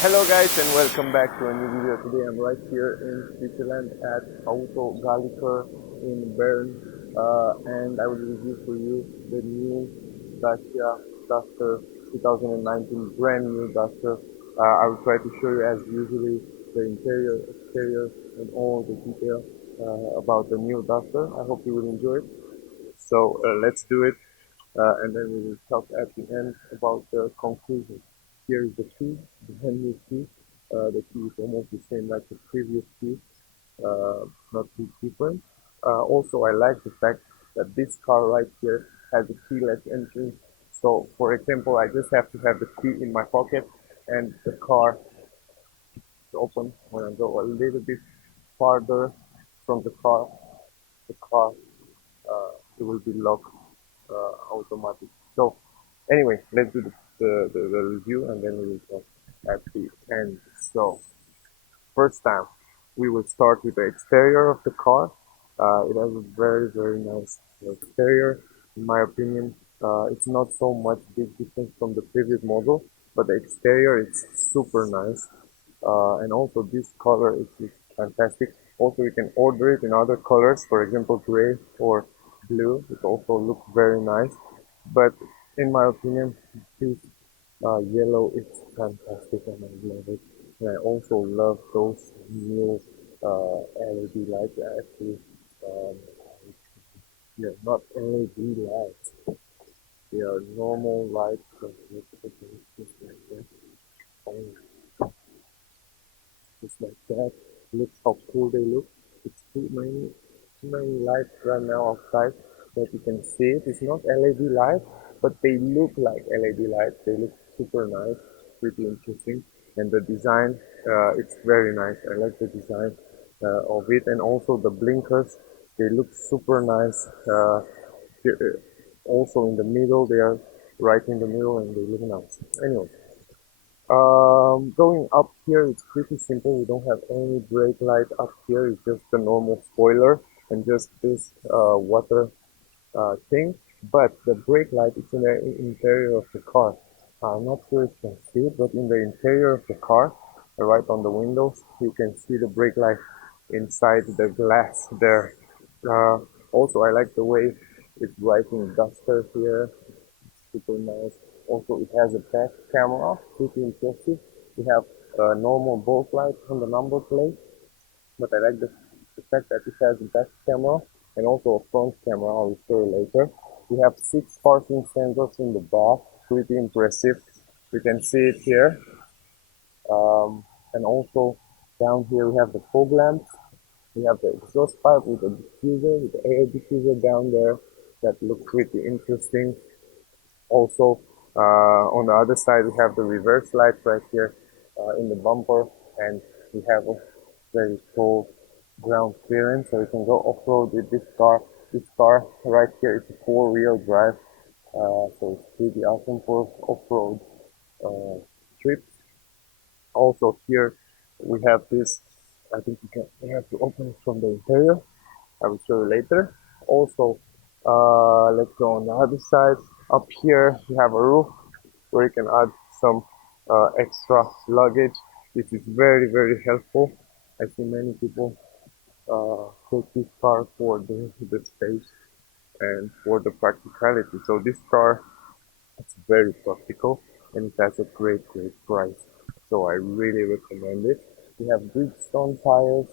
Hello guys and welcome back to a new video. Today I'm right here in Switzerland at Auto in Bern and I will review for you the new Dacia Duster 2019 brand new Duster. I will try to show you as usually the interior, exterior and all the detail about the new Duster. I hope you will enjoy it. So let's do it and then we will talk at the end about the conclusion. Here is the key, the brand new key. The key is almost the same like the previous key, not too different. Also, I like the fact that this car right here has a keyless entry. So, for example, I just have to have the key in my pocket and the car is open. When I go a little bit farther from the car it will be locked automatic. So anyway, let's do the review and then we will talk at the end. So first time we will start with the exterior of the car. It has a very nice exterior in my opinion. It's not so much big difference from the previous model, but the exterior is super nice. And also this color is fantastic. Also you can order it in other colors, for example gray or blue. It also looks very nice, but in my opinion this yellow is fantastic and I love it. And I also love those new LED lights. Actually, um, yeah, not LED lights, they are normal lights. So just like that. Oh, just like that. Look how cool they look. It's too many lights right now outside that you can see it. It's not LED lights, but they look like LED lights. They look super nice, pretty interesting, and the design, it's very nice. I like the design of it, and also the blinkers. They look super nice. Also in the middle, they are right in the middle, and they look nice. Anyway. Going up here, it's pretty simple. We don't have any brake light up here. It's just the normal spoiler and just this water thing. But the brake light is in the interior of the car. I'm not sure if you can see it, but in the interior of the car, right on the windows, you can see the brake light inside the glass there. Uh, Also, I like the way it's writing Duster here, super nice. Also, it has a back camera, pretty impressive. We have a normal bulb light on the number plate, but I like the fact that it has a back camera and also a front camera. I will show you later. We have 6 parking sensors in the back, pretty impressive. You can see it here. And also down here we have the fog lamps. We have the exhaust pipe with the diffuser, with the air diffuser down there. That looks pretty interesting. Also, on the other side, we have the reverse light right here in the bumper, and we have a very tall ground clearance, so we can go off-road with this car. This car right here is a 4-wheel drive, so it's pretty awesome for off-road trips. Also here we have this. I think you have to open it from the interior. I will show you later. Also, let's go on the other side. Up here we have a roof where you can add some extra luggage. This is very helpful. I see many people take this car for the space and for the practicality. So this car, it's very practical and it has a great price. So I really recommend it. We have Bridgestone tires.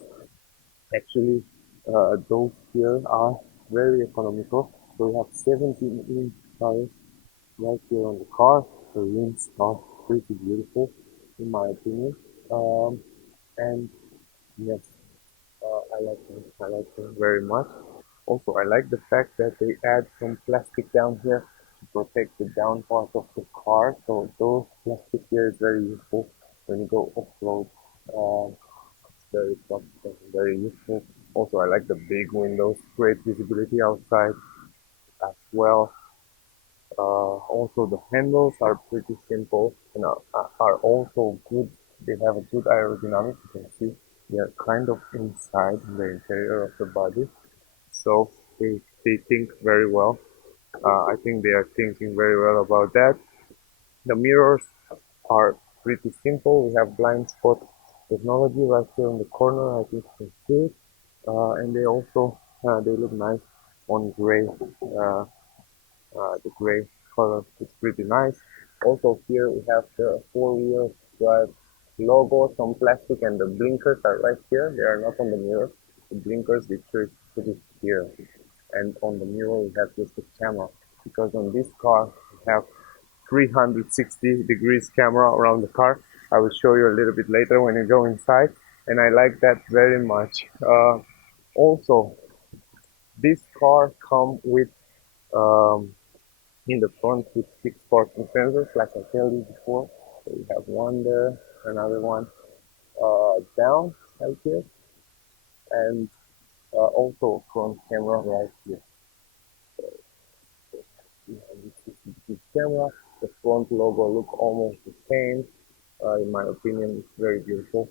Actually, those here are very economical. So we have 17-inch tires right here on the car. The rims are pretty beautiful, in my opinion. And yes, I like them very much. Also, I like the fact that they add some plastic down here to protect the down part of the car. So those plastic here is very useful when you go off-road. It's very practical, very useful. Also, I like the big windows, great visibility outside as well. Also, the handles are pretty simple and are also good. They have a good aerodynamics. You can see they are kind of inside the interior of the body, so they think very well. I think they are thinking very well about that. The mirrors are pretty simple. We have blind spot technology right here in the corner. I think you can see it. And they also they look nice on gray. The gray color is pretty nice. Also here we have the four-wheel drive logo, some plastic, and the blinkers are right here. They are not on the mirror. The blinkers, we should put it here. And on the mirror we have just the camera, because on this car we have 360 degrees camera around the car. I will show you a little bit later when you go inside, and I like that very much. Also, this car comes with in the front with 6 parking sensors, like I told you before. So we have one there, another one down right here, and also front camera right here. We have this camera. The front logo look almost the same. In my opinion, it's very beautiful.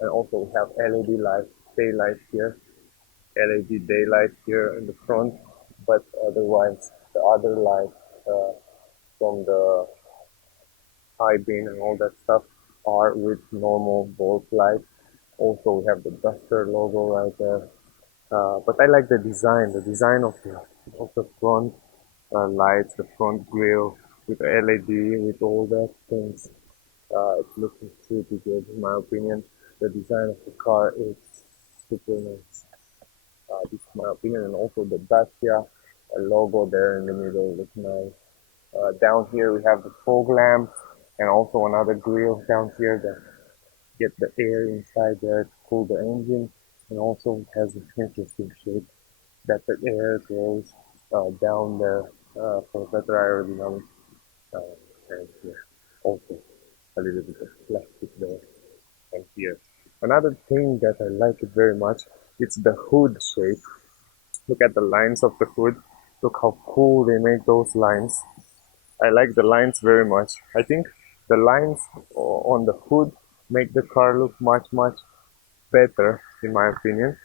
And also we have LED lights, daylight here, LED daylight here in the front, but otherwise the other lights from the high beam and all that stuff are with normal bulb lights. Also we have the DUSTER logo right there. But I like the design of the front lights, the front grille with the LED, with all that things. It's looking pretty good in my opinion. The design of the car is super nice. This is my opinion, and also the Dacia logo there in the middle looks nice. Down here we have the fog lamps and also another grille down here that get the air inside there to cool the engine, and also it has an interesting shape that the air goes down there for better aerodynamics. And here also a little bit of plastic there and here. Another thing that I like it very much, it's the hood shape. Look at the lines of the hood. Look how cool they make those lines. I like the lines very much. I think the lines on the hood make the car look much better in my opinion.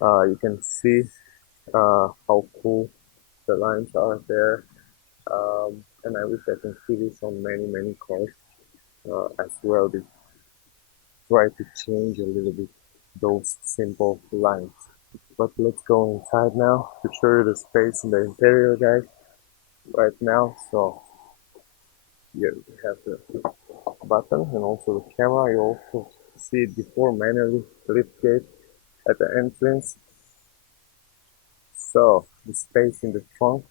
You can see how cool the lines are there, and I wish I can see this on many cars as well. They try to change a little bit those simple lines. But let's go inside now to show you the space in the interior, guys, right now. So here we have the button and also the camera. You also see it before, manually lift gate at the entrance. So the space in the trunk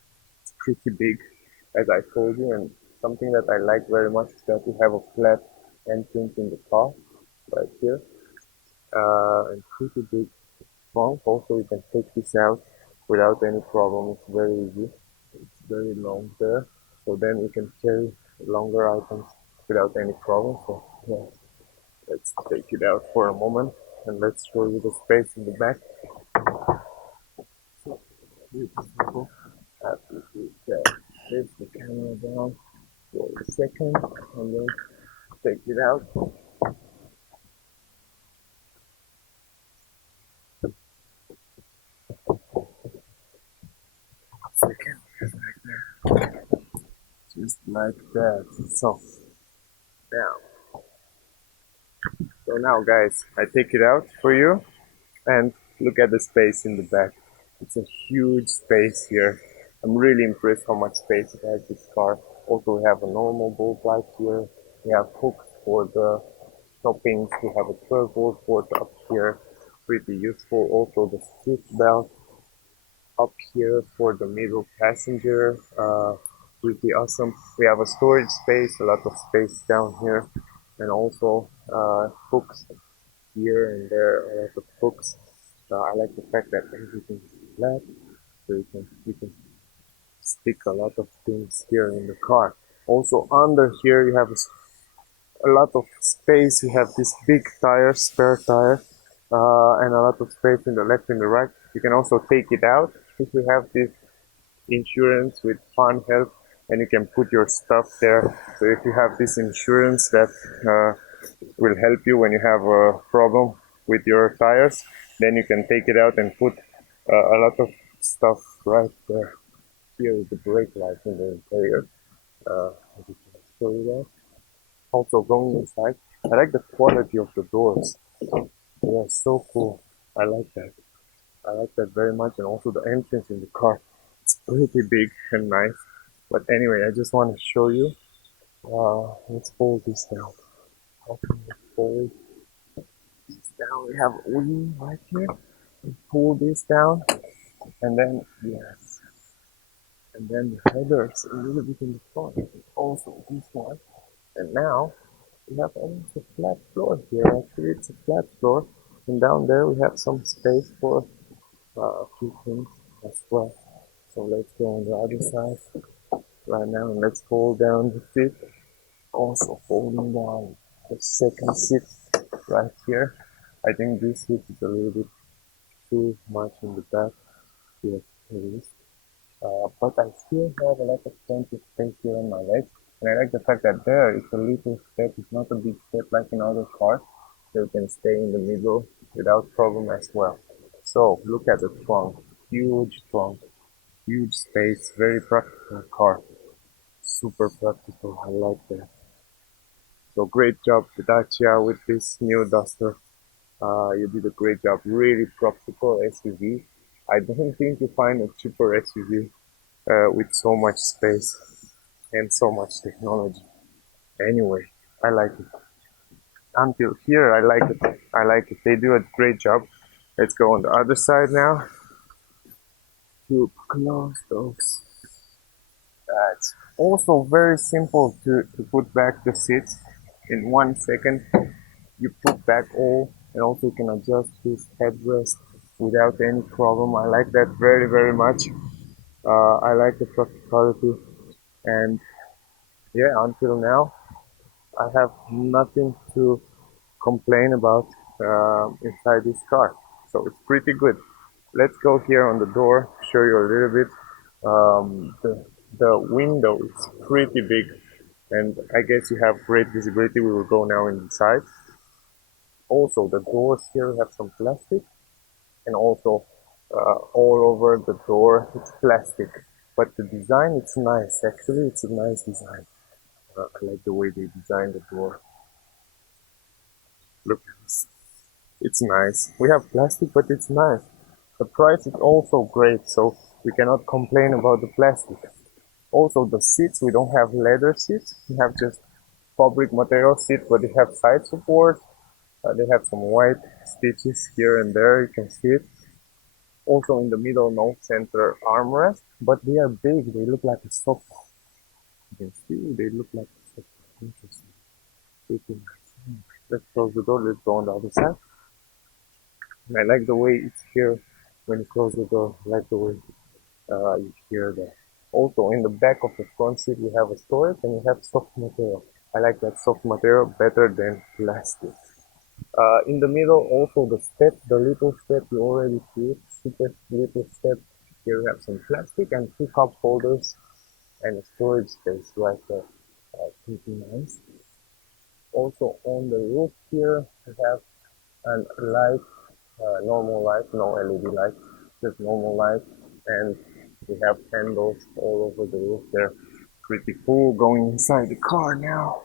is pretty big, as I told you, and something that I like very much is that we have a flat entrance in the car right here, and pretty big trunk. Also, you can take this out without any problem. It's very easy. It's very long there, so then you can carry longer items without any problem. So yeah, let's take it out for a moment and let's show you the space in the back. So, really simple. After we place the camera down for a second and then take it out. Second, just like that. Just like that. So now. So now guys, I take it out for you and look at the space in the back. It's a huge space here. I'm really impressed how much space it has, this car. Also we have a normal bulb light here. We have hooks for the shoppings. We have a 12-volt port up here. Pretty useful. Also the seat belt up here for the middle passenger. Pretty awesome. We have a storage space, a lot of space down here, and also hooks here and there, a lot of hooks. I like the fact that everything is flat, so you can stick a lot of things here in the car. Also under here you have a lot of space. You have this big tire, spare tire, and a lot of space in the left and the right. You can also take it out if you have this insurance with fund help, and you can put your stuff there. So if you have this insurance that will help you when you have a problem with your tires, then you can take it out and put a lot of stuff right there. Here is the brake light in the interior. I can show you that. Also going inside, I like the quality of the doors. They are so cool. I like that. I like that very much, and also the entrance in the car. It's pretty big and nice. But anyway, I just want to show you. Let's fold this down. How can we fold this down? We have a wheel right here. We pull this down, and then yes, and then the headers a little bit in the front. Also this one, and now we have almost a flat floor here. Actually, it's a flat floor, and down there we have some space for a few things as well. So let's go on the other side right now, and let's fold down the seat. Also folding down the second seat right here. I think this seat is a little bit too much in the back. Yes, it is. But I still have a lot of plenty of space here on my legs. And I like the fact that there it's a little step, it's not a big step like in other cars. So you can stay in the middle without problem as well. So look at the trunk, huge trunk, huge space, very practical car. Super practical, I like that. So great job Dacia with this new Duster. You did a great job, really practical SUV. I don't think you find a cheaper SUV with so much space and so much technology. Anyway, I like it. Until here, I like it. I like it. They do a great job. Let's go on the other side now to close those. It's also very simple to put back the seats in 1 second. You put back all, and also you can adjust this headrest without any problem. I like that very, very much. I like the practicality, and yeah, until now I have nothing to complain about inside this car, so it's pretty good. Let's go here on the door, show you a little bit. The window is pretty big, and I guess you have great visibility. We will go now inside. Also the doors here have some plastic, and also all over the door it's plastic, but the design, it's nice. Actually, it's a nice design. I like the way they designed the door. Look at this. It's nice. We have plastic, but it's nice. The price is also great, so we cannot complain about the plastic. Also the seats, we don't have leather seats. We have just fabric material seats, but they have side support. They have some white stitches here and there, you can see it. Also in the middle, no center armrest, but they are big. They look like a sofa. You can see they look like a sofa. Interesting. Pretty nice. Let's close the door. Let's go on the other side. And I like the way it's here when you close the door. I like the way you hear that. Also in the back of the front seat we have a storage, and we have soft material. I like that soft material better than plastic. In the middle also the step, the little step, you already see it, super little step. Here we have some plastic and 2 cup holders and a storage space right there. Pretty nice. Also on the roof here we have a light, normal light, no LED light, just normal light, and we have candles all over the roof there. Pretty cool. Going inside the car now.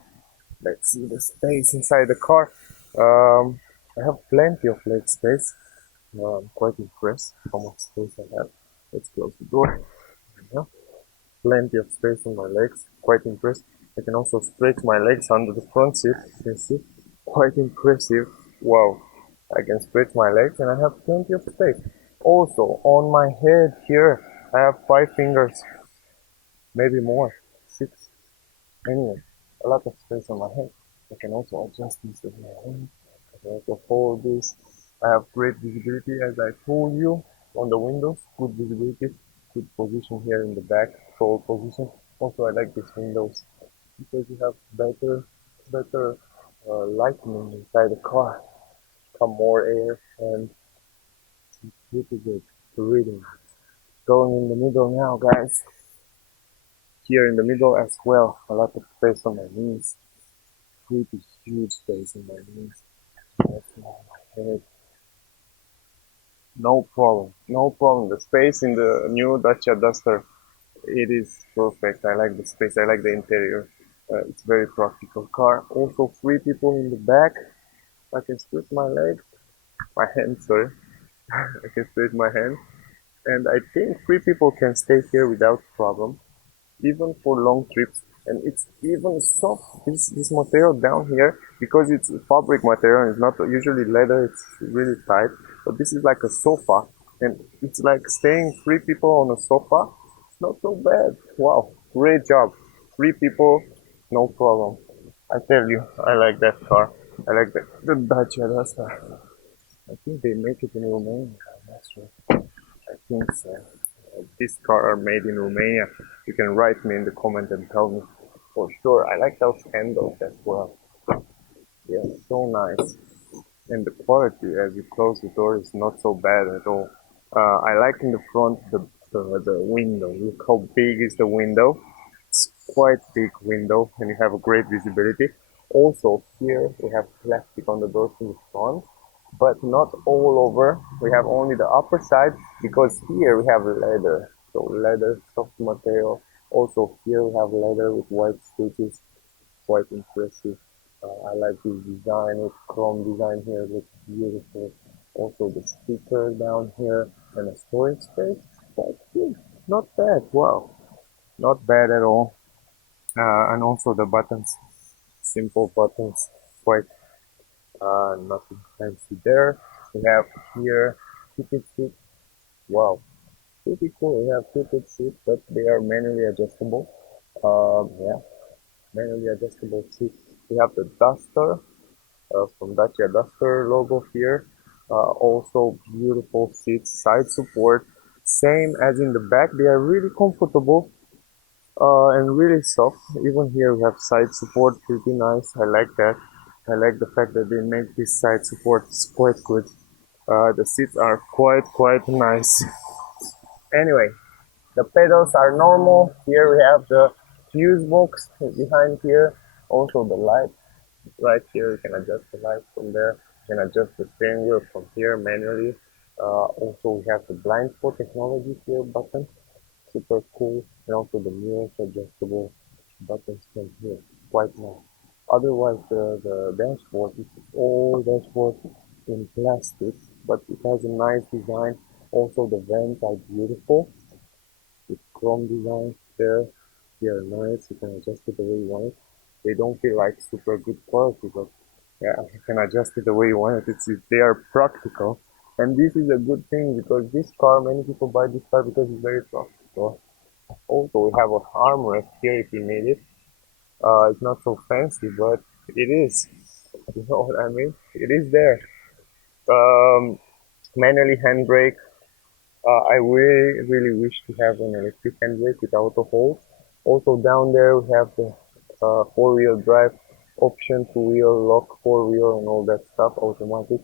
Let's see the space inside the car. I have plenty of leg space. I'm quite impressed how much space I have. Let's close the door. Yeah. Plenty of space on my legs. Quite impressed. I can also stretch my legs under the front seat. You can see. Quite impressive. Wow. I can stretch my legs and I have plenty of space. Also on my head here I have 5 fingers. Maybe more. 6. Anyway, a lot of space on my head. I can also adjust this with my hand. I can also hold this. I have great visibility, as I told you, on the windows. Good visibility, good position here in the back, control position. Also, I like these windows because you have better lighting inside the car. Come more air, and it's pretty good. Really nice. Going in the middle now, guys. Here in the middle as well, a lot of space on my knees. Pretty huge space in my knees. Also on my head. No problem, no problem. The space in the new Dacia Duster, it is perfect. I like the space, I like the interior. It's very practical car. Also, three people in the back. I can split my legs, my hands, sorry. I can split my hands. And I think three people can stay here without problem, even for long trips. And it's even soft, this material down here, because it's fabric material, it's not usually leather, it's really tight. But this is like a sofa, and it's like staying three people on a sofa. It's not so bad. Wow, great job. Three people, no problem. I tell you, I like that car. I like the Dacia Duster. I think they make it in Romania. I'm not sure. I think so. This car are made in Romania. You can write me in the comment and tell me for sure. I like those handles as well. Yeah, so nice. And the quality as you close the door is not so bad at all. I like in the front the window. Look how big is the window. It's quite big window and you have a great visibility. Also here we have plastic on the doors in the front, but not all over. We have only the upper side because here we have leather. So leather, soft material. Also here we have leather with white stitches. Quite impressive. I like this design with chrome design here. It looks beautiful. Also the speaker down here and a storage space. Quite good. Not bad. Wow. Not bad at all. And also the buttons. Simple buttons. Quite nothing fancy there. We have here heated seats. Wow, pretty cool. We have heated seats, but they are manually adjustable. Yeah, manually adjustable seats. We have the Duster from Dacia Duster logo here. Also beautiful seats, side support, same as in the back. They are really comfortable and really soft. Even here we have side support, pretty nice. I like that. I like the fact that they make this side support. It's quite good. The seats are quite nice. Anyway, the pedals are normal. Here we have the fuse box behind here. Also the light right here. You can adjust the light from there. You can adjust the steering wheel from here manually. Also we have the blind spot technology here button. Super cool. And also the mirrors adjustable buttons from here. Quite nice. Otherwise the dashboard is all dashboard in plastic, but it has a nice design. Also the vents are beautiful with chrome designs there. They are nice. You can adjust it the way you want it. They don't feel like super good quality, but yeah, you can adjust it the way you want it. They are practical, and this is a good thing because this car, many people buy this car because it's very practical. Also, we have an armrest here if you need it. It's not so fancy, but it is. You know what I mean? It is there. Um, Manually handbrake. I really wish to have an electric handbrake with auto hold. Also down there we have the four-wheel drive option, two-wheel lock, four-wheel and all that stuff, automatic.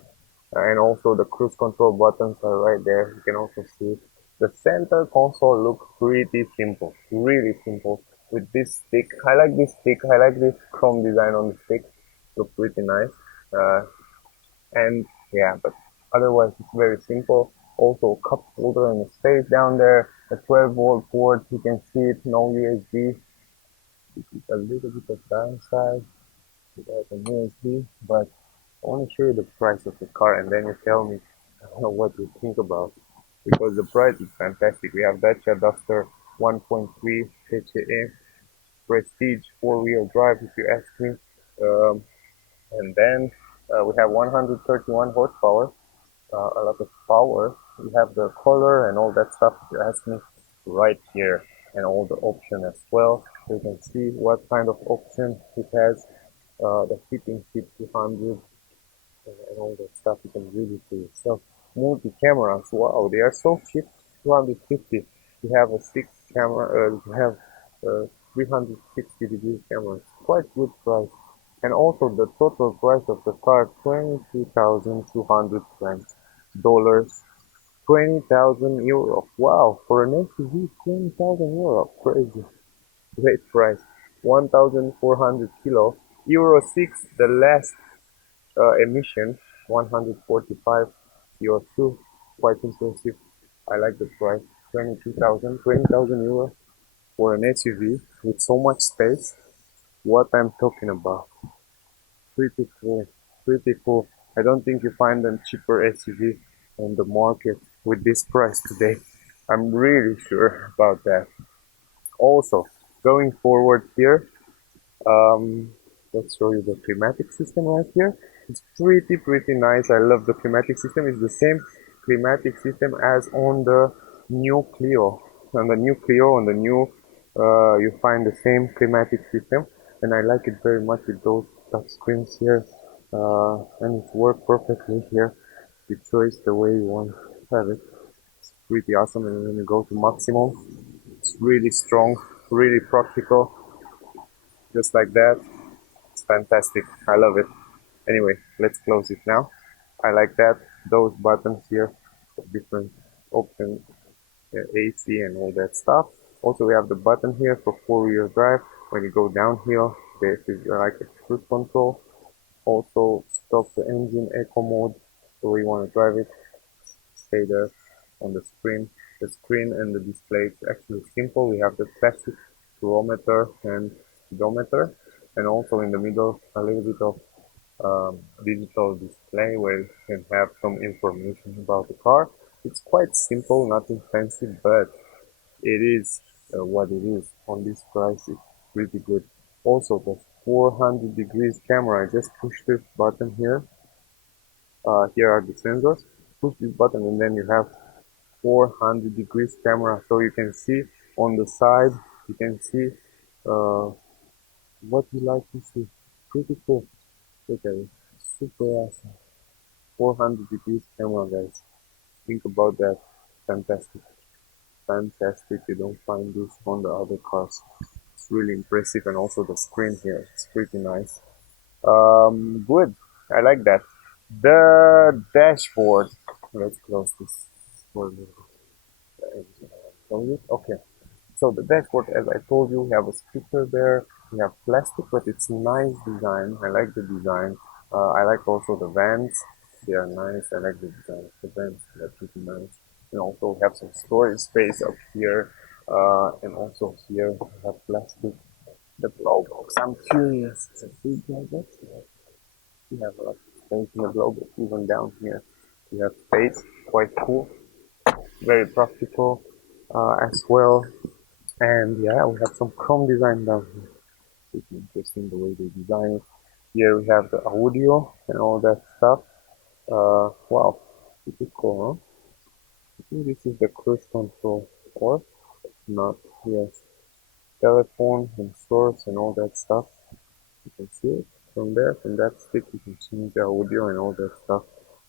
And also the cruise control buttons are right there. You can also see it. The center console looks pretty simple, really simple. With this stick, I like this stick. I like this chrome design on the stick. Look pretty nice. And yeah, but otherwise it's very simple. Also a cup holder and a space down there, a 12-volt port, you can see it, no USB. It's a little bit of downside without an USB, but I want to show you the price of the car and then you tell me what you think about it. Because the price is fantastic. We have Dacia Duster 1.3 HAE Prestige 4-wheel drive if you ask me. And then we have 131 horsepower, a lot of power. We have the color and all that stuff if you ask me right here, and all the option as well. So you can see what kind of option it has. The heating seat 200 and all that stuff. You can read it for yourself. Multi cameras, wow, they are so cheap. 250. You have a 6 camera. You have 360-degree cameras. Quite good price. And also the total price of the car, 22,200 francs, dollars, 20,000 euro. Wow, for an SUV, 20,000 euro. Crazy. Great price. 1,400 kilo. Euro 6, the last emission, 145 CO2. Quite impressive. I like the price. 20,000 euro for an SUV with so much space. what I'm talking about. Pretty cool, pretty cool. I don't think you find a cheaper SUV on the market with this price today. I'm really sure about that. Also, going forward here, um, let's show you the climatic system right here. It's pretty nice. I love the climatic system. It's the same climatic system as on the new Clio. On the new Clio, on the new, you find the same climatic system, and I like it very much with those touch screens here, and it works perfectly here. You choose the way you want to have it. It's pretty awesome, and when you go to maximum, it's really strong, really practical, just like that. It's fantastic. I love it. Anyway, let's close it now. I like that. Those buttons here for different options, AC and all that stuff. Also, we have the button here for four-wheel drive. When you go downhill, this is like a cruise control. Also, stop the engine eco mode. So we want to drive it, stay there on the screen. The screen and the display is actually simple. We have the classic speedometer and speedometer, and also in the middle a little bit of digital display where you can have some information about the car. It's quite simple, nothing fancy, but it is what it is. On this price, it's pretty good. Also, the 400 degrees camera. I just push this button here. Here are the sensors. Push this button and then you have 400 degrees camera, so you can see on the side. You can see uh, what you like to see. Pretty cool. Look at it. Super awesome. 400 degrees camera, guys. Think about that. Fantastic. Fantastic. You don't find this on the other cars. It's really impressive, and also the screen here. It's pretty nice. Good. I like that. The dashboard. Let's close this for a little bit. Close it. Okay. So the dashboard, as I told you, we have a speaker there. We have plastic, but it's nice design. I like the design. I like also the vents. They are nice. I like the design of the vents. They're pretty nice. And also we have some storage space up here. And also here we have plastic. The glove box. I'm curious. It's a big glove box. We have a lot of space in the glove box. Even down here, we have space. Quite cool. Very practical as well. And yeah, we have some chrome design down here. It's interesting the way they design it. Here we have the audio and all that stuff. Wow, pretty cool, huh? I think this is the cruise control, or not? Yes, telephone and source and all that stuff. You can see it from there. From that stick, you can change the audio and all that stuff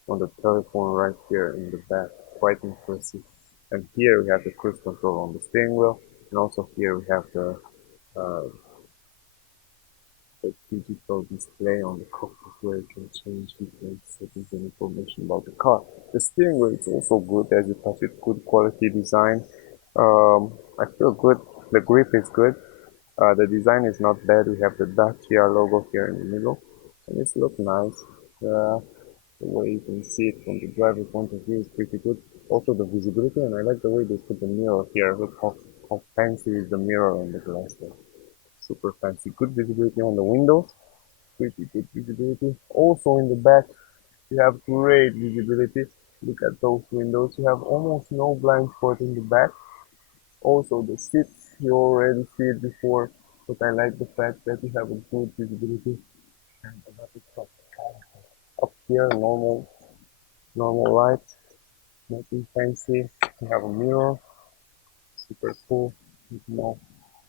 on the telephone right here in the back. Quite impressive. And here we have the cruise control on the steering wheel, and also here we have uh, the digital display on the cockpit where you can change different settings and information about the car. The steering wheel is also good as you touch it, good quality design. I feel good. The grip is good. The design is not bad. We have the Dacia logo here in the middle, and it looks nice. The way you can see it from the driver point of view is pretty good. Also the visibility, and I like the way they put the mirror here. Look how fancy is the mirror on the glass there. Super fancy. Good visibility on the windows. Pretty good visibility. Also in the back, you have great visibility. Look at those windows. You have almost no blind spot in the back. Also the seats, you already see it before, but I like the fact that you have a good visibility. And another top up here, normal lights, nothing fancy. You have a mirror, super cool. With no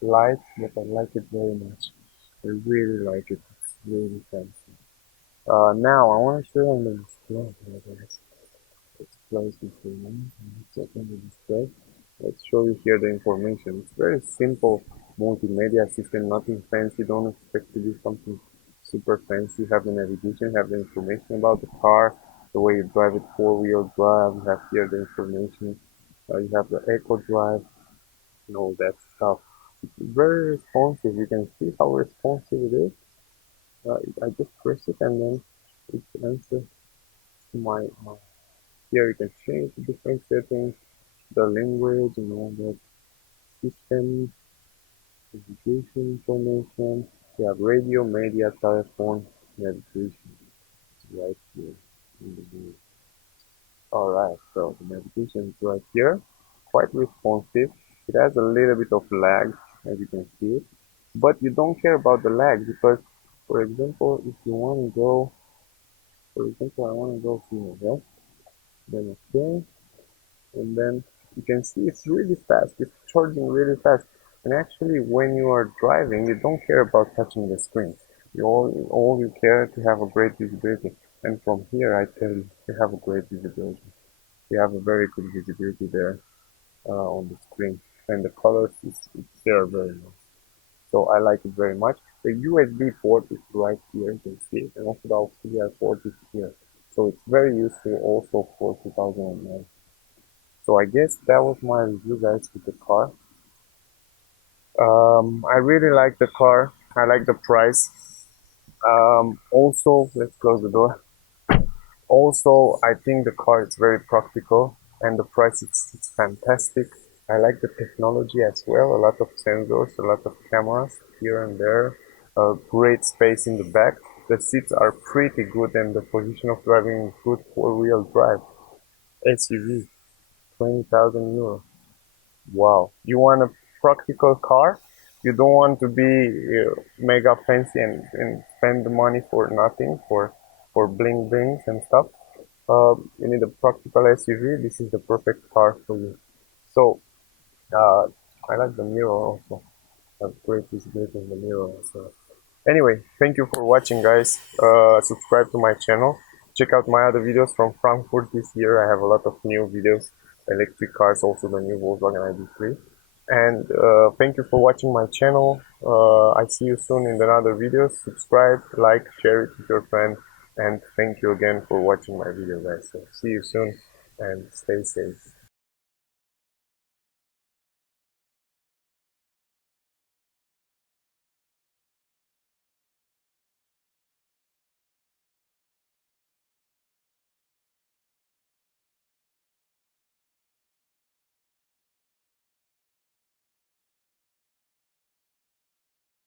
lights, but I like it very much. I really like it. It's really fancy. Now I want to show you on the display here, guys. Let's close this for a moment. Let's open the display. Let's show you here the information. It's very simple multimedia system, nothing fancy. Don't expect to do something super fancy. You have the navigation, you have the information about the car, the way you drive it, four-wheel drive. You have here the information. You have the eco drive and all that stuff. It's very responsive. You can see how responsive it is. I just press it and then it answers to my. Here you can change the different settings, the language and all that, system, education information, You have radio, media, telephone, navigation right here in the view. Alright, so the navigation is right here, quite responsive. It has a little bit of lag, as you can see it, but you don't care about the lag because, for example, if you want to go, for example, I want to go here, okay? Then okay, and then you can see it's really fast, it's charging really fast. And actually, when you are driving, you don't care about touching the screen. All you care to have a great visibility. And from here, I tell you, you have a great visibility. You have a very good visibility there on the screen, and the colors they are very nice. So I like it very much. The USB port is right here, you can see it, and also the auxiliary port is here. So it's very useful also for 2009. So I guess that was my review, guys, with the car. I really like the car. I like the price. Also, let's close the door. Also, I think the car is very practical and the price it's fantastic. I like the technology as well. A lot of sensors, a lot of cameras here and there. Great space in the back. The seats are pretty good and the position of driving is good four-wheel drive. SUV, 20,000 euros. Wow. You want a practical car? You don't want to be mega fancy and spend the money for nothing, for bling blings and stuff. You need a practical SUV. This is the perfect car for you. So, I like the mirror also. Have great visibility in the mirror also. Anyway, thank you for watching, guys. Subscribe to my channel. Check out my other videos from Frankfurt this year. I have a lot of new videos, electric cars, also the new Volkswagen ID3. And thank you for watching my channel. I see you soon in another video. Subscribe, like, share it with your friend. And thank you again for watching my video, guys. So see you soon and stay safe.